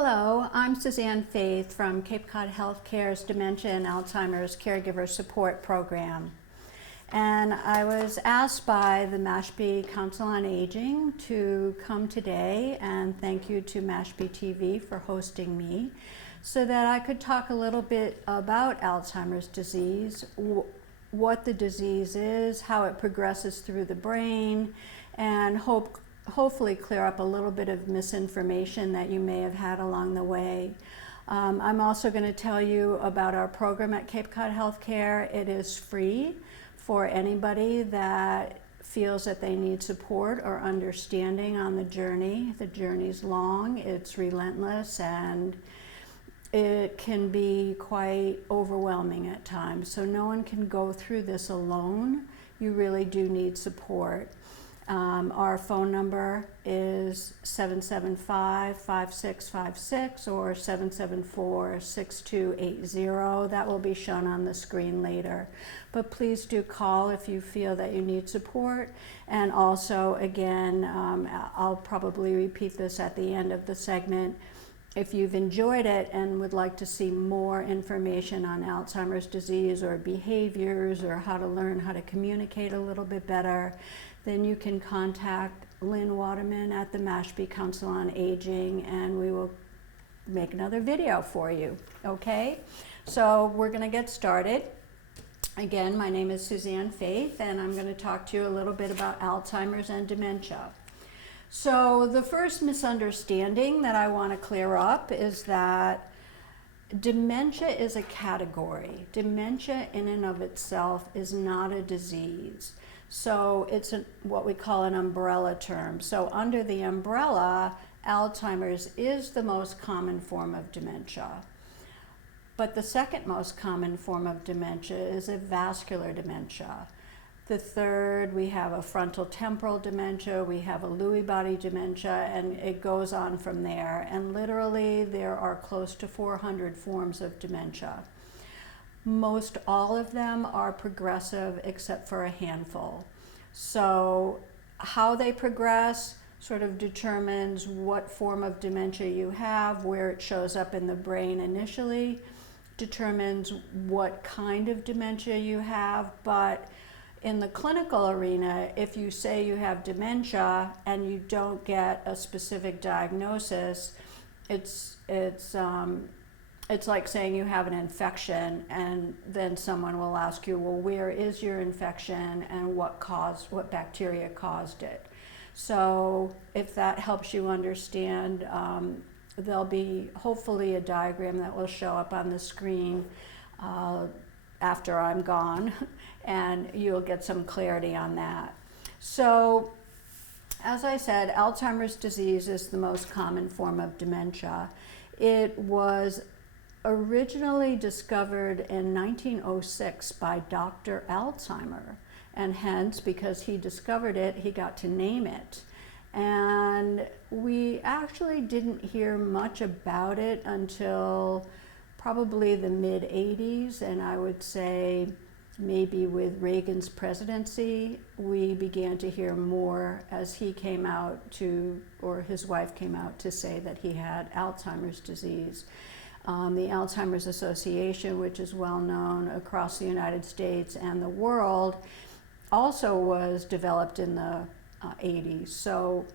Hello, I'm Suzanne Faith from Cape Cod Healthcare's Dementia and Alzheimer's Caregiver Support Program. And I was asked by the Mashpee Council on Aging to come today, and thank you to Mashpee TV for hosting me, so that I could talk a little bit about Alzheimer's disease, what the disease is, how it progresses through the brain, and hopefully clear up a little bit of misinformation that you may have had along the way. I'm also going to tell you about our program at Cape Cod Healthcare. It is free for anybody that feels that they need support or understanding on the journey. The journey's long, it's relentless, and it can be quite overwhelming at times. So no one can go through this alone. You really do need support. Our phone number is 775-5656 or 774-6280. That will be shown on the screen later. But please do call if you feel that you need support. And also, again, I'll probably repeat this at the end of the segment. If you've enjoyed it and would like to see more information on Alzheimer's disease or behaviors or how to learn how to communicate a little bit better, then you can contact Lynn Waterman at the Mashpee Council on Aging, and we will make another video for you, okay? So we're gonna get started. Again, my name is Suzanne Faith, and I'm gonna talk to you a little bit about Alzheimer's and dementia. So the first misunderstanding that I want to clear up is that dementia is a category. Dementia in and of itself is not a disease. So it's what we call an umbrella term. So under the umbrella, Alzheimer's is the most common form of dementia. But the second most common form of dementia is a vascular dementia. The third, we have a frontal temporal dementia, we have a Lewy body dementia, and it goes on from there. And literally, there are close to 400 forms of dementia. Most all of them are progressive except for a handful. So how they progress sort of determines what form of dementia you have, where it shows up in the brain initially, determines what kind of dementia you have. But in the clinical arena, if you say you have dementia and you don't get a specific diagnosis, it's like saying you have an infection, and then someone will ask you, well, where is your infection and what bacteria caused it? So if that helps you understand, there'll be hopefully a diagram that will show up on the screen after I'm gone, and you'll get some clarity on that. So, as I said, Alzheimer's disease is the most common form of dementia. It was originally discovered in 1906 by Dr. Alzheimer, and hence, because he discovered it, he got to name it. And we actually didn't hear much about it until probably the mid-80s, and I would say maybe with Reagan's presidency, we began to hear more as he came out or his wife came out to say that he had Alzheimer's disease. The Alzheimer's Association, which is well known across the United States and the world, also was developed in the 80s. So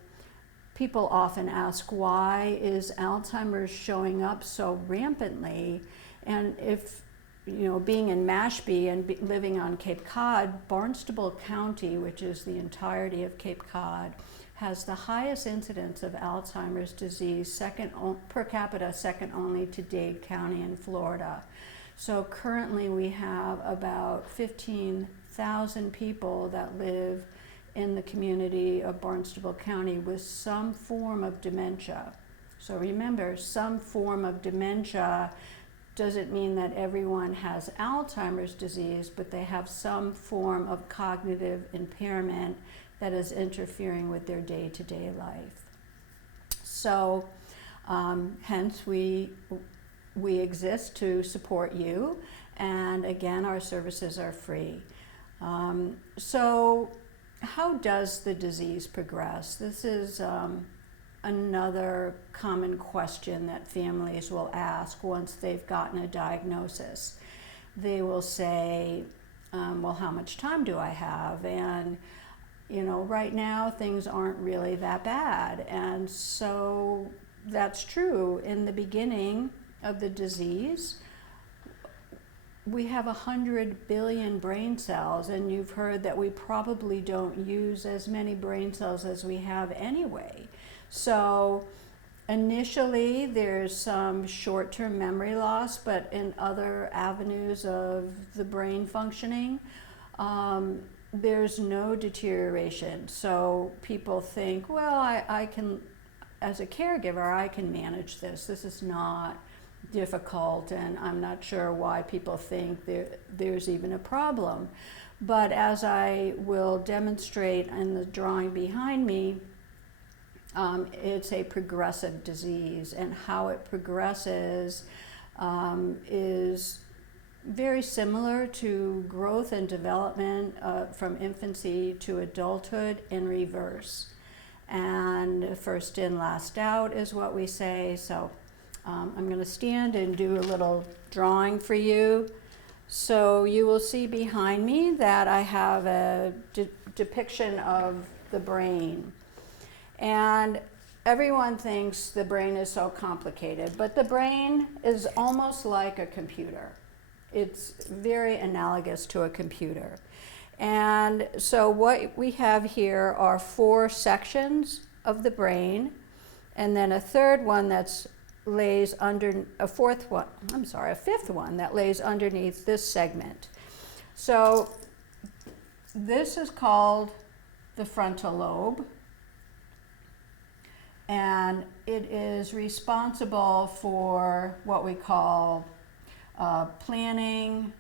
people often ask, why is Alzheimer's showing up so rampantly? And if, being in Mashpee and living on Cape Cod, Barnstable County, which is the entirety of Cape Cod, has the highest incidence of Alzheimer's disease, per capita, second only to Dade County in Florida. So currently we have about 15,000 people that live in the community of Barnstable County with some form of dementia. So remember, some form of dementia doesn't mean that everyone has Alzheimer's disease, but they have some form of cognitive impairment that is interfering with their day-to-day life. So hence we exist to support you, and again, our services are free. So how does the disease progress? This is another common question that families will ask once they've gotten a diagnosis. They will say, well, how much time do I have? And, right now things aren't really that bad. And so that's true. In the beginning of the disease, we have 100 billion brain cells, and you've heard that we probably don't use as many brain cells as we have anyway. So initially there's some short-term memory loss, but in other avenues of the brain functioning, there's no deterioration. So people think, well, I can, as a caregiver, I can manage this. This is not difficult, and I'm not sure why people think there's even a problem. But as I will demonstrate in the drawing behind me, it's a progressive disease, and how it progresses is very similar to growth and development from infancy to adulthood in reverse. And first in, last out is what we say. So I'm going to stand and do a little drawing for you. So you will see behind me that I have a depiction of the brain. And everyone thinks the brain is so complicated, but the brain is almost like a computer. It's very analogous to a computer. And so what we have here are 4 sections of the brain, and then a third one that's lays under a fifth one that lays underneath this segment. So this is called the frontal lobe, and it is responsible for what we call planning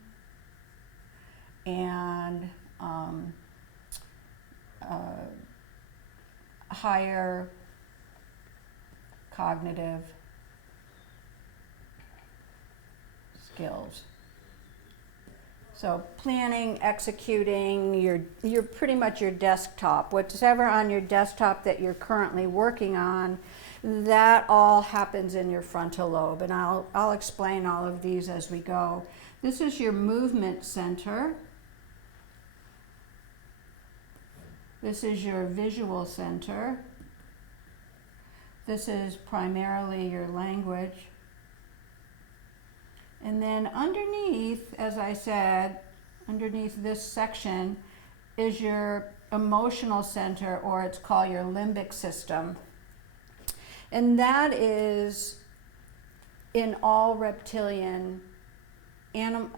and higher cognitive skills. So planning, executing, you're pretty much your desktop. Whatever on your desktop that you're currently working on, that all happens in your frontal lobe. And I'll explain all of these as we go. This is your movement center. This is your visual center. This is primarily your language. And then underneath, as I said, underneath this section is your emotional center, or it's called your limbic system. And that is in all reptilian, in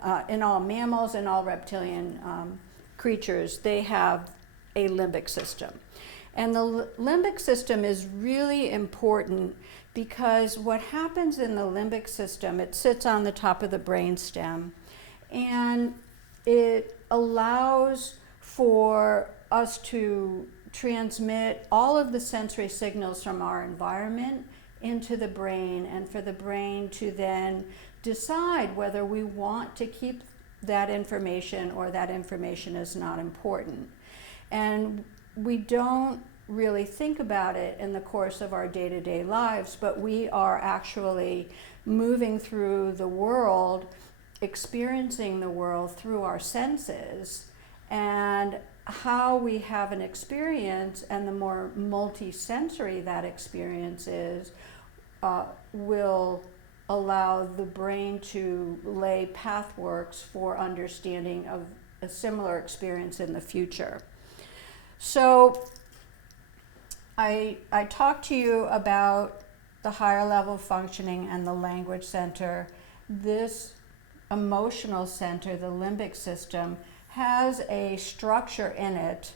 all mammals and all reptilian creatures, they have a limbic system. And the limbic system is really important because what happens in the limbic system, it sits on the top of the brainstem, and it allows for us to transmit all of the sensory signals from our environment into the brain, and for the brain to then decide whether we want to keep that information or that information is not important. And we don't really think about it in the course of our day-to-day lives, but we are actually moving through the world, experiencing the world through our senses, and how we have an experience and the more multi-sensory that experience is will allow the brain to lay pathworks for understanding of a similar experience in the future. So I talked to you about the higher level functioning and the language center. This emotional center, the limbic system, has a structure in it,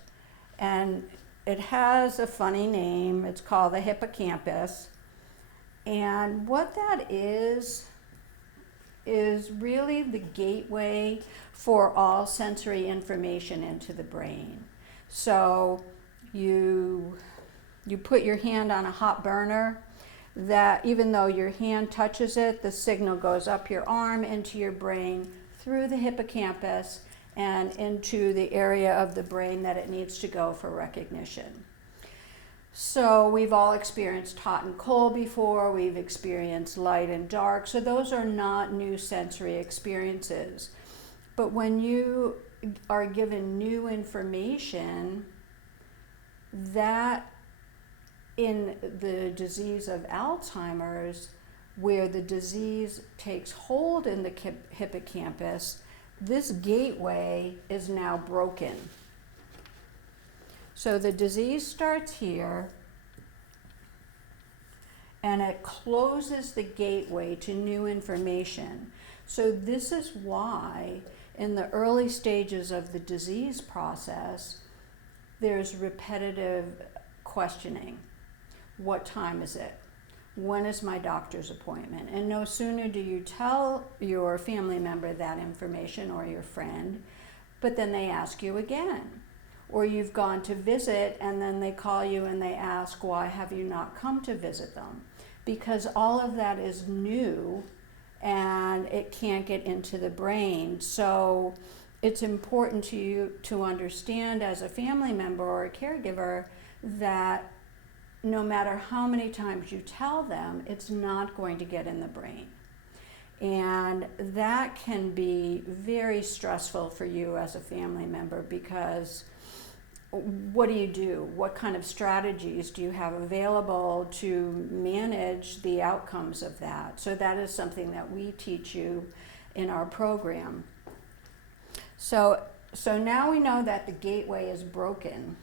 and it has a funny name. It's called the hippocampus. And what that is really the gateway for all sensory information into the brain. So you put your hand on a hot burner, that even though your hand touches it, the signal goes up your arm into your brain through the hippocampus and into the area of the brain that it needs to go for recognition. So we've all experienced hot and cold before, we've experienced light and dark, so those are not new sensory experiences. But when you are given new information, that in the disease of Alzheimer's, where the disease takes hold in the hippocampus, this gateway is now broken. So the disease starts here, and it closes the gateway to new information. So this is why in the early stages of the disease process, there's repetitive questioning. What time is it? When is my doctor's appointment? And no sooner do you tell your family member that information or your friend, but then they ask you again. Or you've gone to visit and then they call you and they ask, why have you not come to visit them? Because all of that is new and it can't get into the brain. So it's important to you to understand as a family member or a caregiver that no matter how many times you tell them, it's not going to get in the brain. And that can be very stressful for you as a family member, because what do you do? What kind of strategies do you have available to manage the outcomes of that? So that is something that we teach you in our program. So now we know that the gateway is broken,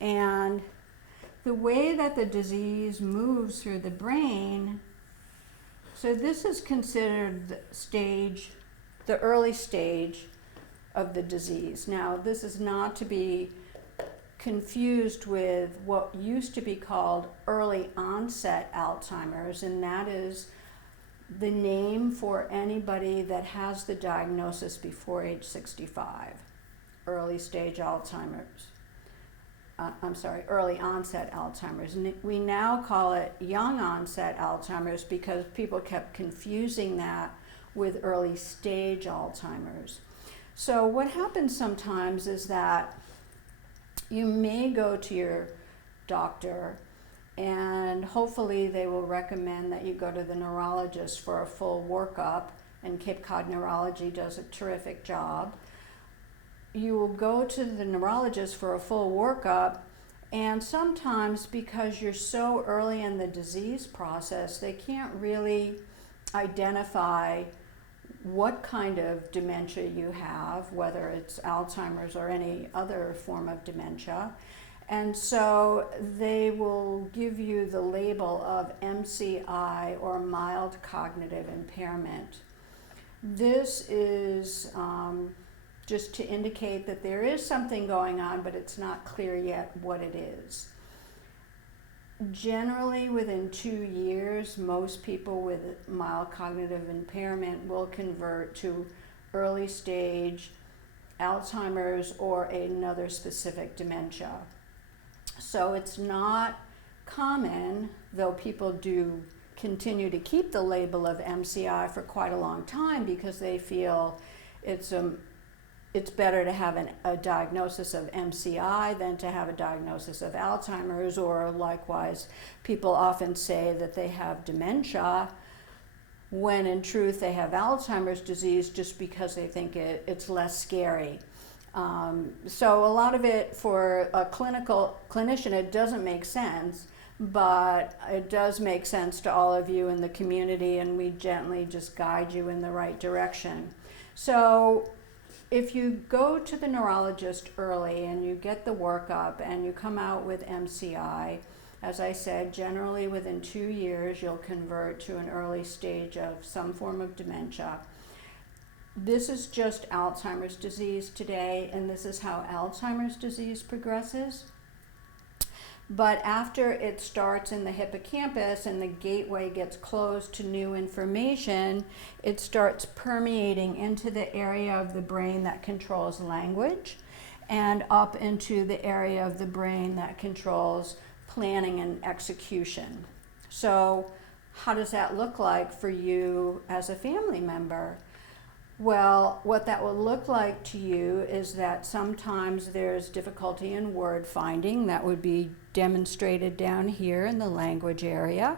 and the way that the disease moves through the brain, so this is considered the early stage of the disease. Now, this is not to be confused with what used to be called early onset Alzheimer's, and that is the name for anybody that has the diagnosis before age 65. Early stage Alzheimer's. Early onset Alzheimer's. And we now call it young onset Alzheimer's because people kept confusing that with early stage Alzheimer's. So what happens sometimes is that you may go to your doctor and hopefully they will recommend that you go to the neurologist for a full workup, and Cape Cod Neurology does a terrific job. You will go to the neurologist for a full workup, and sometimes because you're so early in the disease process, they can't really identify what kind of dementia you have, whether it's Alzheimer's or any other form of dementia. And so they will give you the label of MCI, or mild cognitive impairment. This is just to indicate that there is something going on, but it's not clear yet what it is. Generally, within 2 years, most people with mild cognitive impairment will convert to early stage Alzheimer's or another specific dementia. So it's not common, though people do continue to keep the label of MCI for quite a long time because they feel it's better to have a diagnosis of MCI than to have a diagnosis of Alzheimer's, or likewise, people often say that they have dementia when in truth they have Alzheimer's disease just because they think it's less scary. So a lot of it for a clinician, it doesn't make sense, but it does make sense to all of you in the community, and we gently just guide you in the right direction. So if you go to the neurologist early and you get the workup and you come out with MCI, as I said, generally within 2 years you'll convert to an early stage of some form of dementia. This is just Alzheimer's disease today, and this is how Alzheimer's disease progresses. But after it starts in the hippocampus and the gateway gets closed to new information, it starts permeating into the area of the brain that controls language and up into the area of the brain that controls planning and execution. So how does that look like for you as a family member? Well, what that will look like to you is that sometimes there's difficulty in word finding. That would be demonstrated down here in the language area,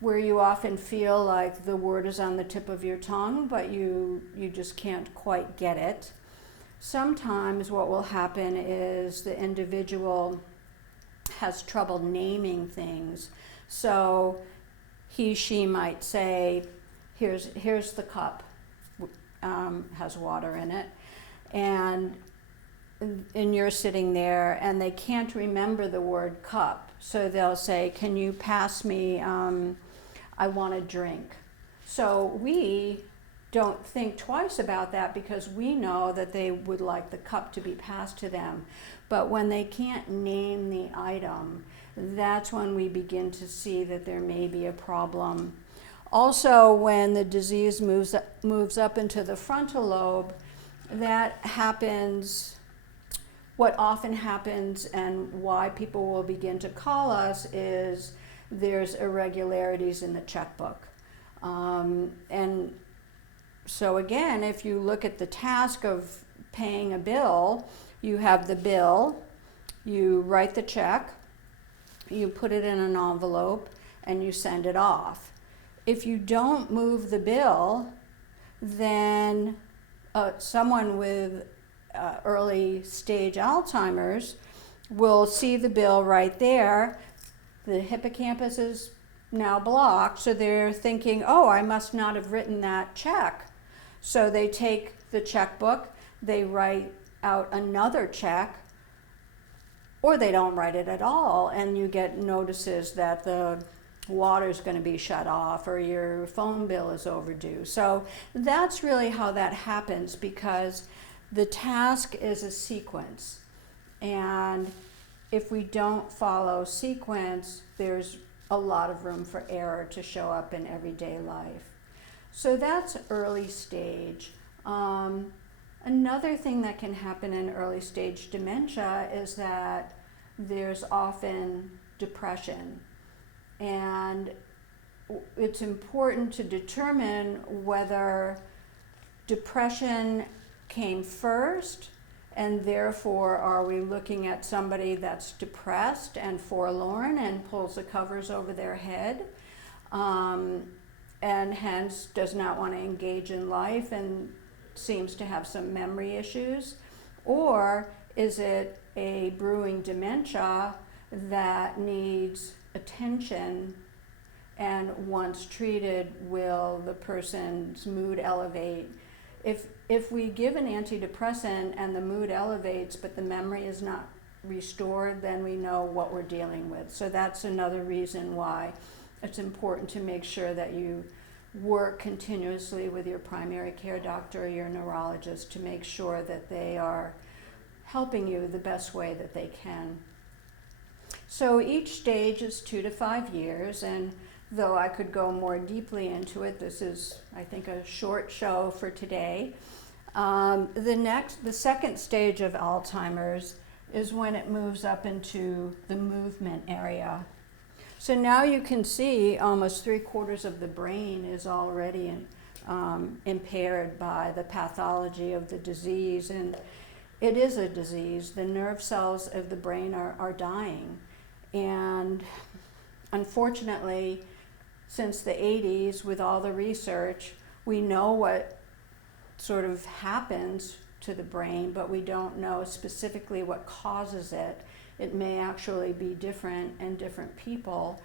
where you often feel like the word is on the tip of your tongue, but you just can't quite get it. Sometimes what will happen is the individual has trouble naming things. So she might say, here's the cup, has water in it, and you're sitting there and they can't remember the word cup. So they'll say, can you pass me, I want a drink. So we don't think twice about that because we know that they would like the cup to be passed to them. But when they can't name the item, that's when we begin to see that there may be a problem. Also, when the disease moves up into the frontal lobe, that happens, what often happens and why people will begin to call us is there's irregularities in the checkbook. And so again, if you look at the task of paying a bill, you have the bill, you write the check, you put it in an envelope, and you send it off. If you don't move the bill, then someone with early stage Alzheimer's will see the bill right there. The hippocampus is now blocked, so they're thinking, oh, I must not have written that check. So they take the checkbook, they write out another check, or they don't write it at all, and you get notices that the water's going to be shut off or your phone bill is overdue. So that's really how that happens, because the task is a sequence, and if we don't follow sequence, there's a lot of room for error to show up in everyday life. So that's early stage. Another thing that can happen in early stage dementia is that there's often depression. And it's important to determine whether depression came first, and therefore are we looking at somebody that's depressed and forlorn and pulls the covers over their head, and hence does not want to engage in life and seems to have some memory issues? Or is it a brewing dementia that needs attention, and once treated, will the person's mood elevate? If we give an antidepressant and the mood elevates but the memory is not restored, then we know what we're dealing with. So that's another reason why it's important to make sure that you work continuously with your primary care doctor or your neurologist to make sure that they are helping you the best way that they can. So each stage is 2 to 5 years, and though I could go more deeply into it, this is, I think, a short show for today. The second stage of Alzheimer's is when it moves up into the movement area. So now you can see almost 3/4 of the brain is already impaired by the pathology of the disease, and it is a disease. The nerve cells of the brain are dying, and unfortunately, since the 80s, with all the research, we know what sort of happens to the brain, but we don't know specifically what causes it. It may actually be different in different people.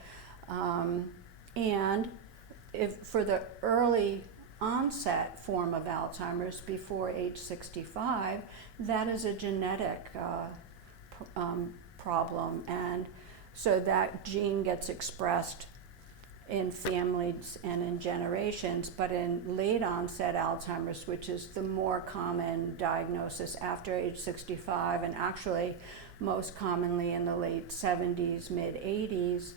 And if for the early onset form of Alzheimer's before age 65, that is a genetic problem. And so that gene gets expressed in families and in generations, but in late onset Alzheimer's, which is the more common diagnosis after age 65, and actually most commonly in the late 70s, mid 80s,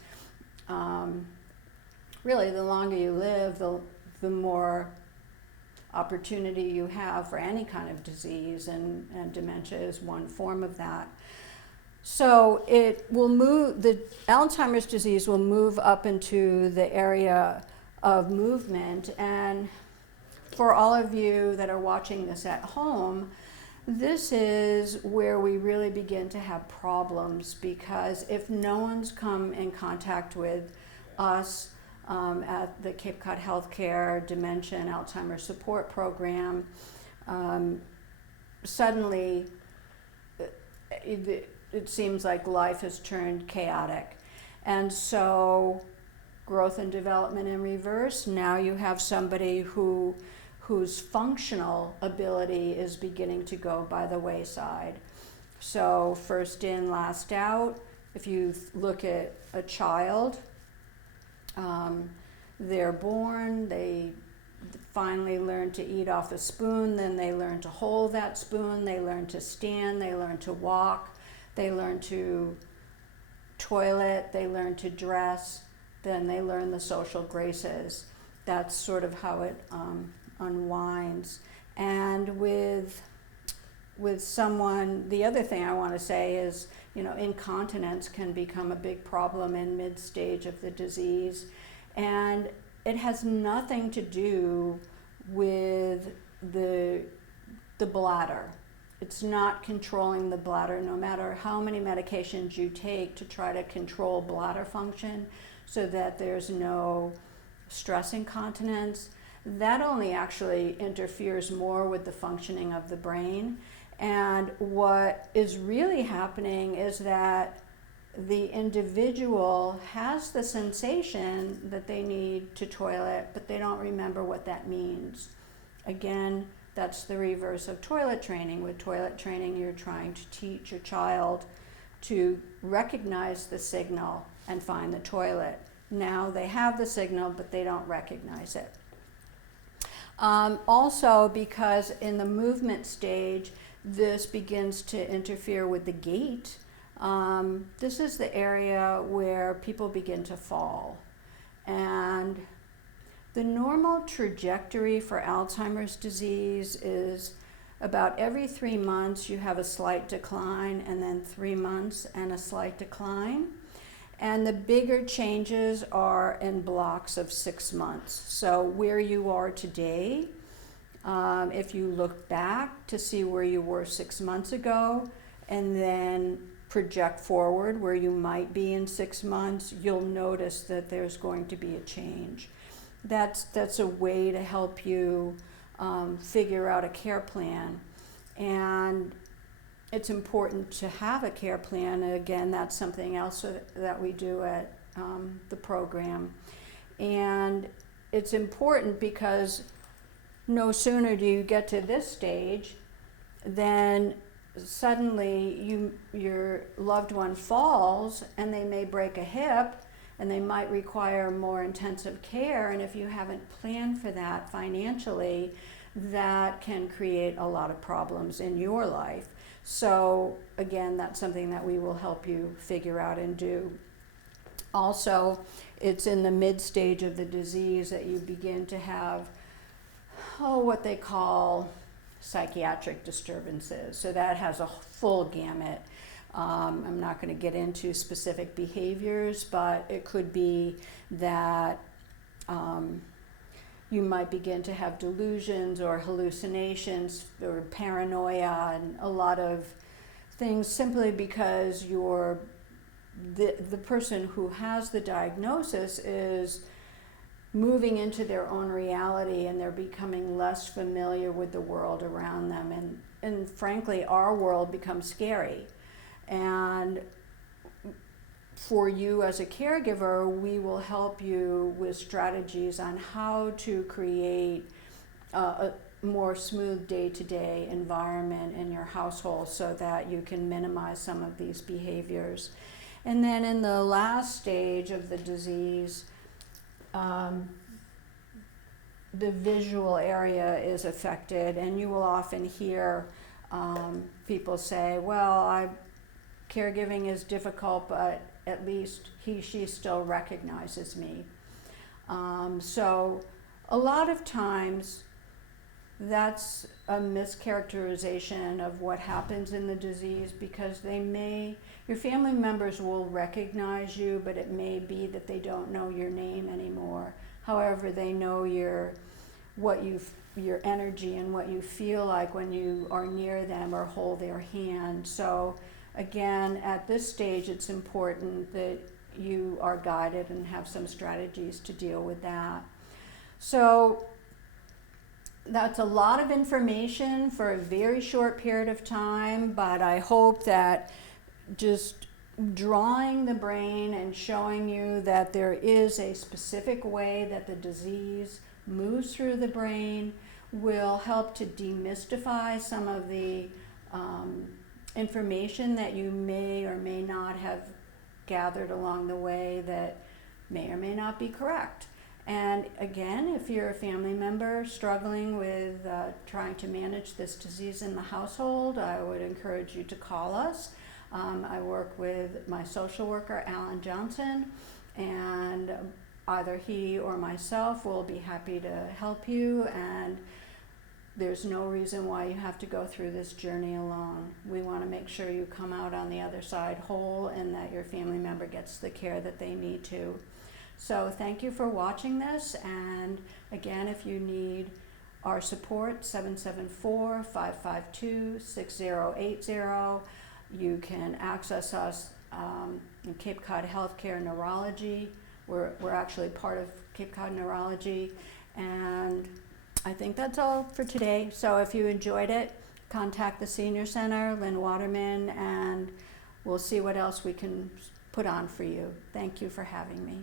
really the longer you live, the more opportunity you have for any kind of disease, and dementia is one form of that. So it will move, the Alzheimer's disease will move up into the area of movement, and for all of you that are watching this at home, this is where we really begin to have problems, because if no one's come in contact with us at the Cape Cod Healthcare Dementia and Alzheimer's Support Program, suddenly it seems like life has turned chaotic. And so growth and development in reverse, now you have somebody whose functional ability is beginning to go by the wayside. So first in, last out. If you look at a child, they're born, they finally learn to eat off a spoon, then they learn to hold that spoon, they learn to stand, they learn to walk, they learn to toilet, they learn to dress, then they learn the social graces. That's sort of how it unwinds. And with someone, the other thing I want to say is, incontinence can become a big problem in mid-stage of the disease, and it has nothing to do with the bladder. It's not controlling the bladder, no matter how many medications you take to try to control bladder function so that there's no stress incontinence. That only actually interferes more with the functioning of the brain. And what is really happening is that the individual has the sensation that they need to toilet, but they don't remember what that means. Again, that's the reverse of toilet training. With toilet training, you're trying to teach a child to recognize the signal and find the toilet. Now they have the signal, but they don't recognize it. Also, because in the movement stage, this begins to interfere with the gait. This is the area where people begin to fall. And the normal trajectory for Alzheimer's disease is about every 3 months you have a slight decline, and then 3 months and a slight decline. And the bigger changes are in blocks of 6 months. So where you are today, if you look back to see where you were 6 months ago, and then project forward where you might be in 6 months, you'll notice that there's going to be a change. That's a way to help you figure out a care plan. And it's important to have a care plan. Again, that's something else that we do at the program. And it's important because no sooner do you get to this stage than suddenly your loved one falls and they may break a hip and they might require more intensive care. And if you haven't planned for that financially, that can create a lot of problems in your life. So again, that's something that we will help you figure out and do. Also, it's in the mid stage of the disease that you begin to have what they call psychiatric disturbances. So that has a full gamut. I'm not going to get into specific behaviors, but it could be that you might begin to have delusions or hallucinations or paranoia and a lot of things, simply because the person who has the diagnosis is moving into their own reality, and they're becoming less familiar with the world around them. And frankly, our world becomes scary. And for you as a caregiver, we will help you with strategies on how to create a more smooth day-to-day environment in your household so that you can minimize some of these behaviors. And then in the last stage of the disease, the visual area is affected, and you will often hear people say, well, caregiving is difficult, but at least she still recognizes me. So a lot of times that's a mischaracterization of what happens in the disease, because your family members will recognize you, but it may be that they don't know your name anymore. However, they know what you've your energy and what you feel like when you are near them or hold their hand. So again, at this stage, it's important that you are guided and have some strategies to deal with that. So that's a lot of information for a very short period of time, but I hope that just drawing the brain and showing you that there is a specific way that the disease moves through the brain will help to demystify some of the information that you may or may not have gathered along the way that may or may not be correct. And again, if you're a family member struggling with trying to manage this disease in the household, I would encourage you to call us. I work with my social worker, Alan Johnson, and either he or myself will be happy to help you, and there's no reason why you have to go through this journey alone. We want to make sure you come out on the other side whole and that your family member gets the care that they need to. So thank you for watching this, and again, if you need our support, 774-552-6080. You can access us in Cape Cod Healthcare Neurology. We're actually part of Cape Cod Neurology, and I think that's all for today. So if you enjoyed it, contact the Senior Center, Lynn Waterman, and we'll see what else we can put on for you. Thank you for having me.